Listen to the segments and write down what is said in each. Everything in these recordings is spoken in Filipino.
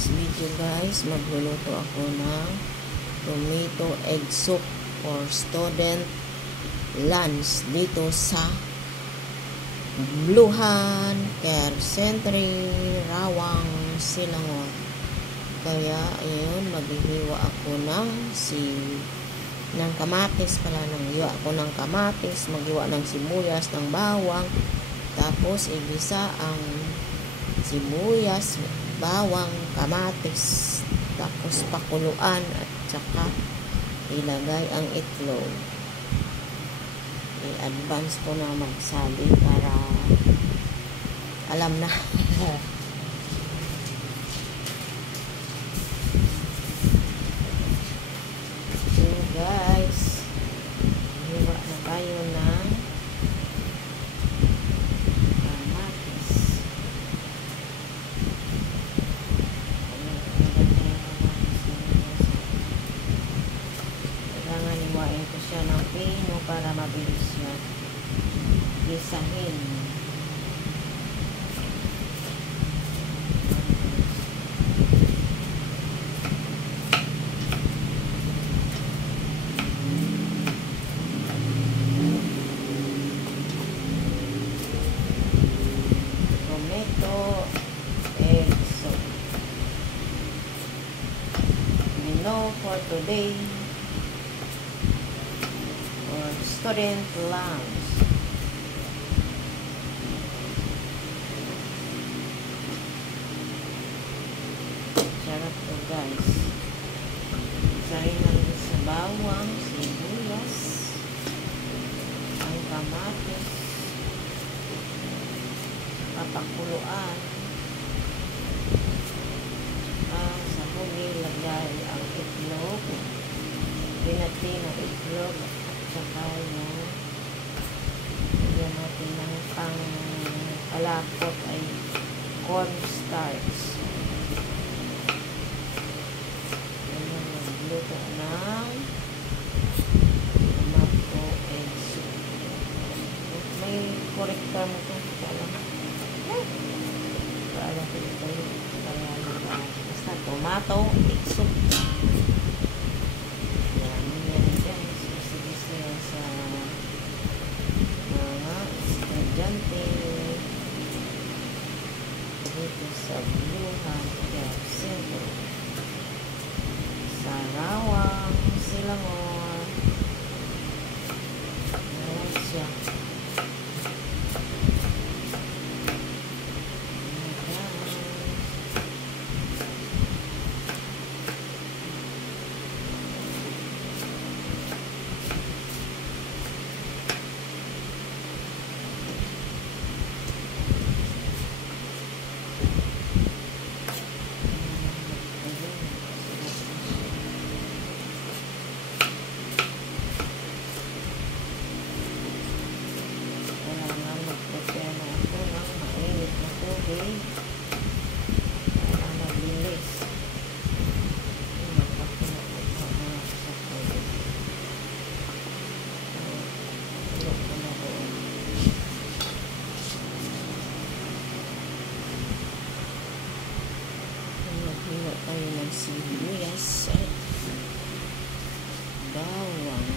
this video guys, magluluto ako ng tomato egg soup for student lunch dito sa Bluhan, Care Centre, Rawang, Silangon. Kaya ayun, maghihiwa ako ng kamatis pala, nanghiwa ako ng kamatis, maghiwa ng sibuyas, ng bawang, tapos igisa ang sibuyas, bawang, kamatis, tapos pakuluan at saka ilagay ang itlog. I-advance ko na magsabi para alam na. So guys, hiwa na tayo ng hiwain ko siya ng pino para mabilis siya gisahin. Tomato egg soup. Menu for today. Student lunch. Sarap to guys. Isahin lang sa bawang, sibuyas, ang kamatis, papakuluan, sa huli lagay ang itlog, pinati ng itlog, saka yung lagyan natin ng pang-alakot ay cornstarch. Ayan, magluto ng tomato egg soup. May corrector mo ito. Kaalam ko ito yung basta tomato egg soup. Dito sa Bluhan, Care Centre, sa Rawang, Silangon. Ayan siya. Para mabilis maghiwa tayo ng sibuyas at bawang.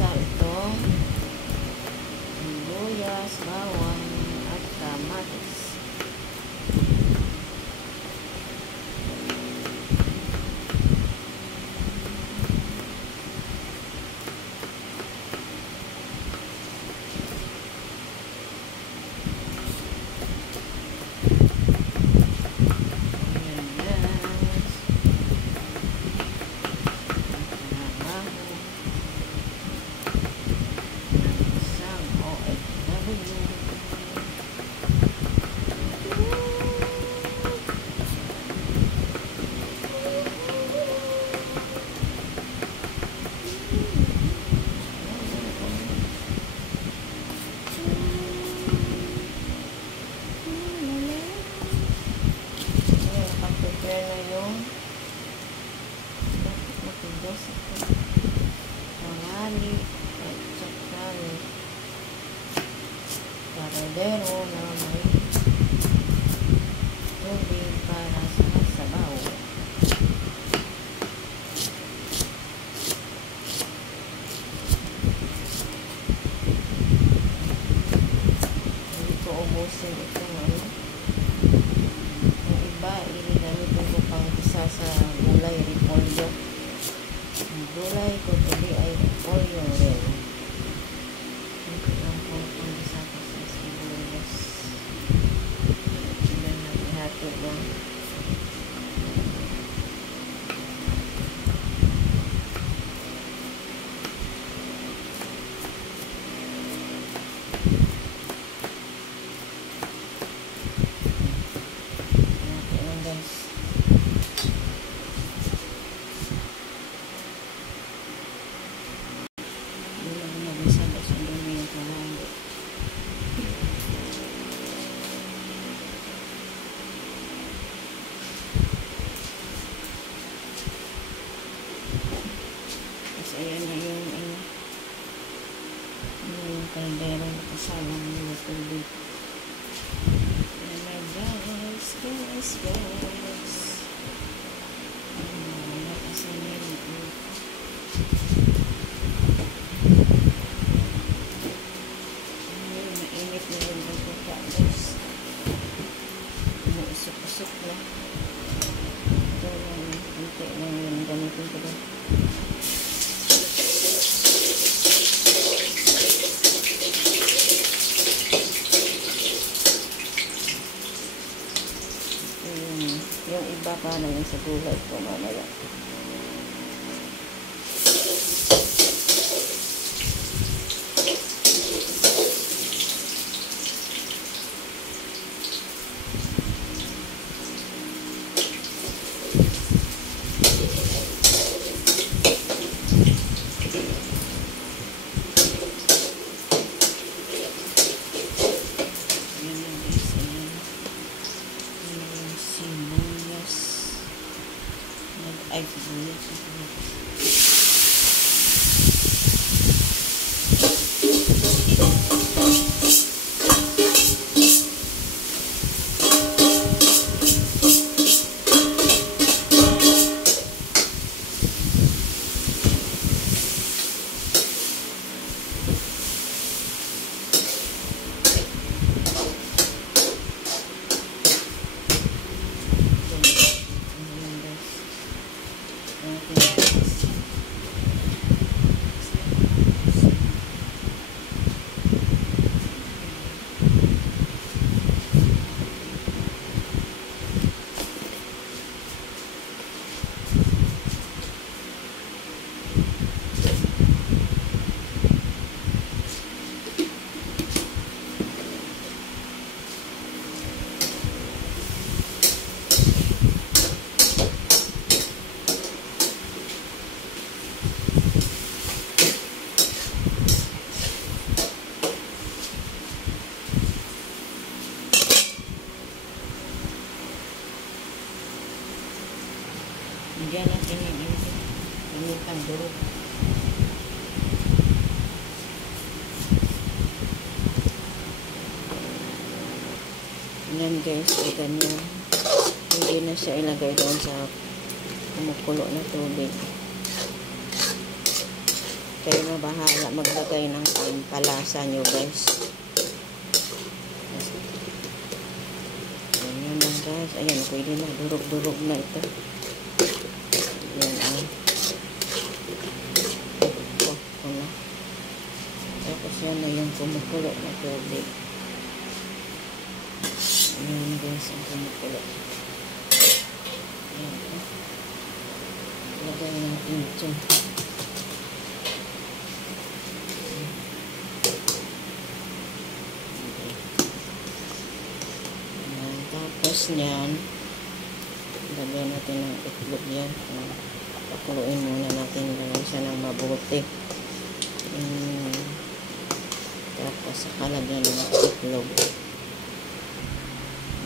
Itong sibuyas, bawang at kamatis. guys, ito. Kawali at saka kardero na may tubig para sa sabaw. Hindi ko ubusin itong ano. Yung iba, ilinamitin ko pang isa sa gulay, repolyo. Ang gulay ko tuloy ay repolyo rin. Ito lang po pang isa ko sa sibuyas. Ilan na ihati lang. Ayan na yung kaldero na kasama ng tubig. Ayan na guys. Wala kasi na yun. Mainit na yung buka guys. Usok-usok na. Ito lang. Kunti lang yun. Gamitin ko doon. Yung iba pa naman sa gulay ko mamaya. Ay, sibuyas. Diyan natin yung durog. Yan guys, ganyan. Hindi na siya ilagay doon sa kumukulo na tubig. Kayo na bahala maglagay ng pampalasa nyo guys. Ganyan lang guys. Ayan, pwede na. Durog-durog na ito. Yan ang tapos yan na yung kumukulo na tubig. Yan guys ang kumukulo. Yan lagay natin ito. Yan, tapos yan lagyan natin ng itlog yan. Pakuluin muna natin lang siya ng mabuti. Tapos saka lagyan ng itlog.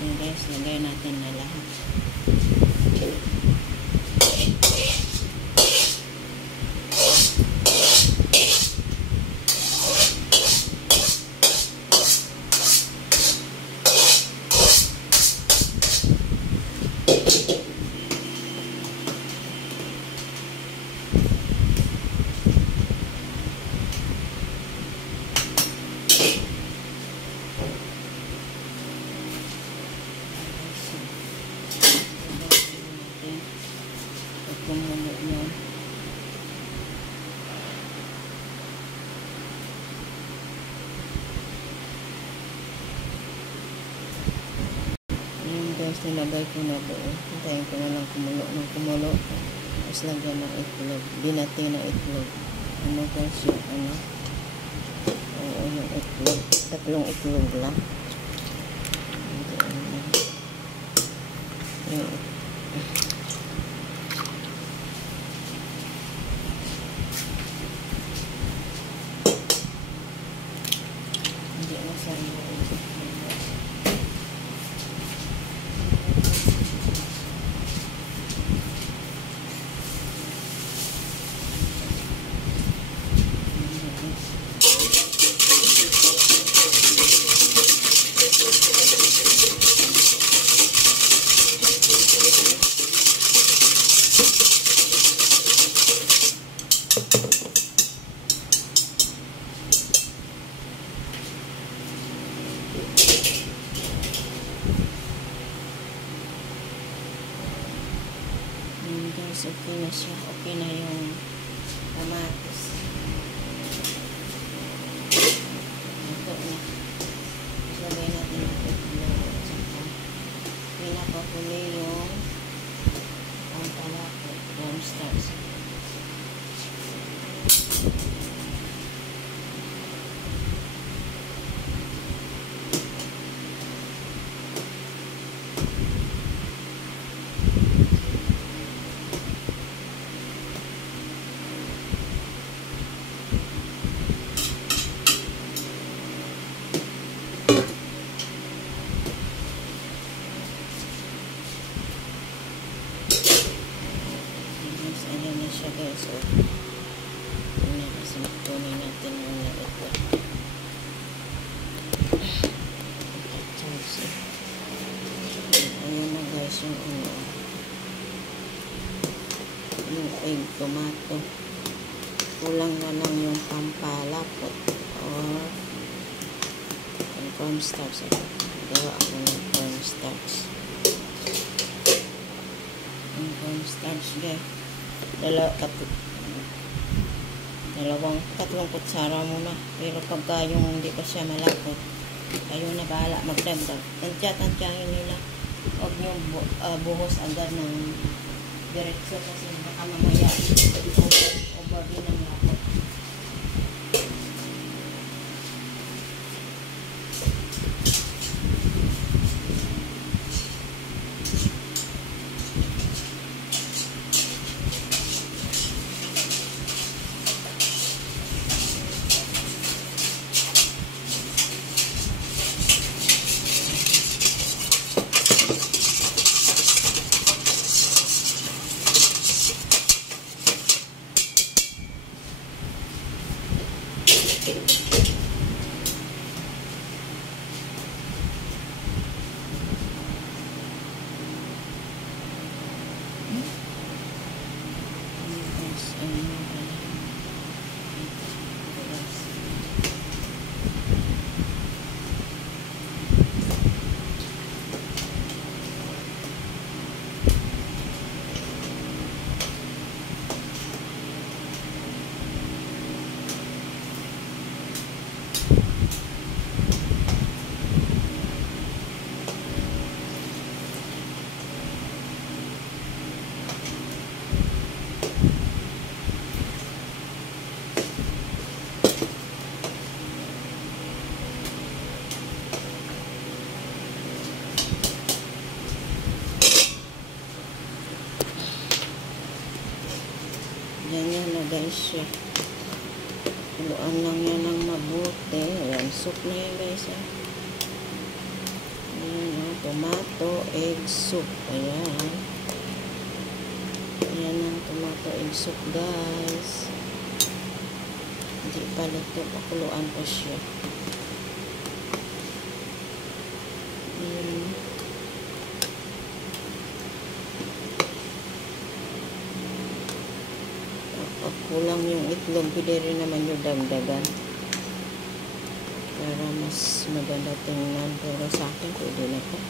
Ayan guys, lagay natin na lahat. nilagay ko na doon. Hintayin ko na lang kumulo ng kumulo. Tapos lagyan ng itlog. Binati na itlog. Ano guys yung ano? Oo, yung itlog. 3 itlog lang. Yung hindi na sarili. Guys, okay na siya. Okay na yung kamatis. Ito na. Ilagay natin yung itlog. Pinapahuli yung pampalapot. Cornstarch. Ayan na siya guys. Ito na kasi kunin natin muna ito. Ayan na guys yung ano. Yung egg tomato. Kulang na lang yung pampalapot or yung cornstarch. Gawa ako ng cornstarch. Yung cornstarch guys. Tatlong kutsara muna. Pero pagka yung hindi pa siya malapot, ayun na bahala magdagdag. Tansya-tansyahin nila. Huwag nyo buhos agad ng diretso kasi baka mamaya over din ang lapot. Ganyan na guys siya. Kuluan lang yan ng mabuti. Ayan, soup na yan guys. Ayan, tomato, egg soup. Ayan. Ayan ang tomato, egg soup guys. Hindi pa luto. Pakuluan pa siya. Pag kulang yung itlog, pwede rin naman yung dagdagan para mas maganda tingnan. Pero sa akin pwede na po.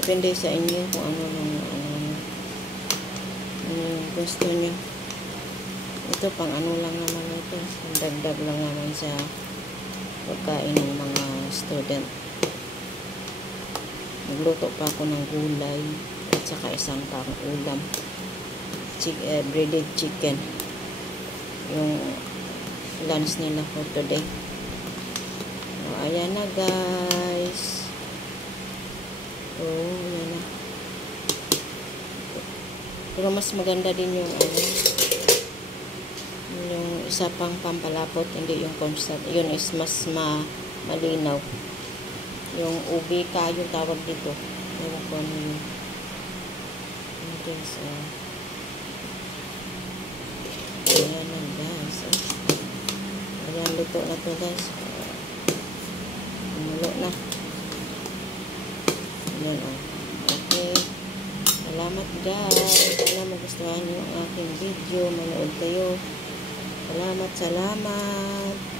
Depende sa inyo kung ano lang gusto nyo. Ito pang ano lang naman ito, dagdag lang naman sa pagkain ng mga student. Nagluto pa ako ng gulay at saka isang pang ulam. Breaded chicken. Yung lunch nila for today. So, ayan na guys. Oh, ayan na. Pero mas maganda din yung yung isa pang pampalapot, hindi yung constant. Yun is mas malinaw. Yung ubi ka, yung tawag dito. Ewan ko ano yun. Ayan na guys. Ayan, luto na to guys. Umulo na. Ayan o. Okay. Salamat guys. Sana magustuhan nyo ang aking video. Manood kayo. Salamat.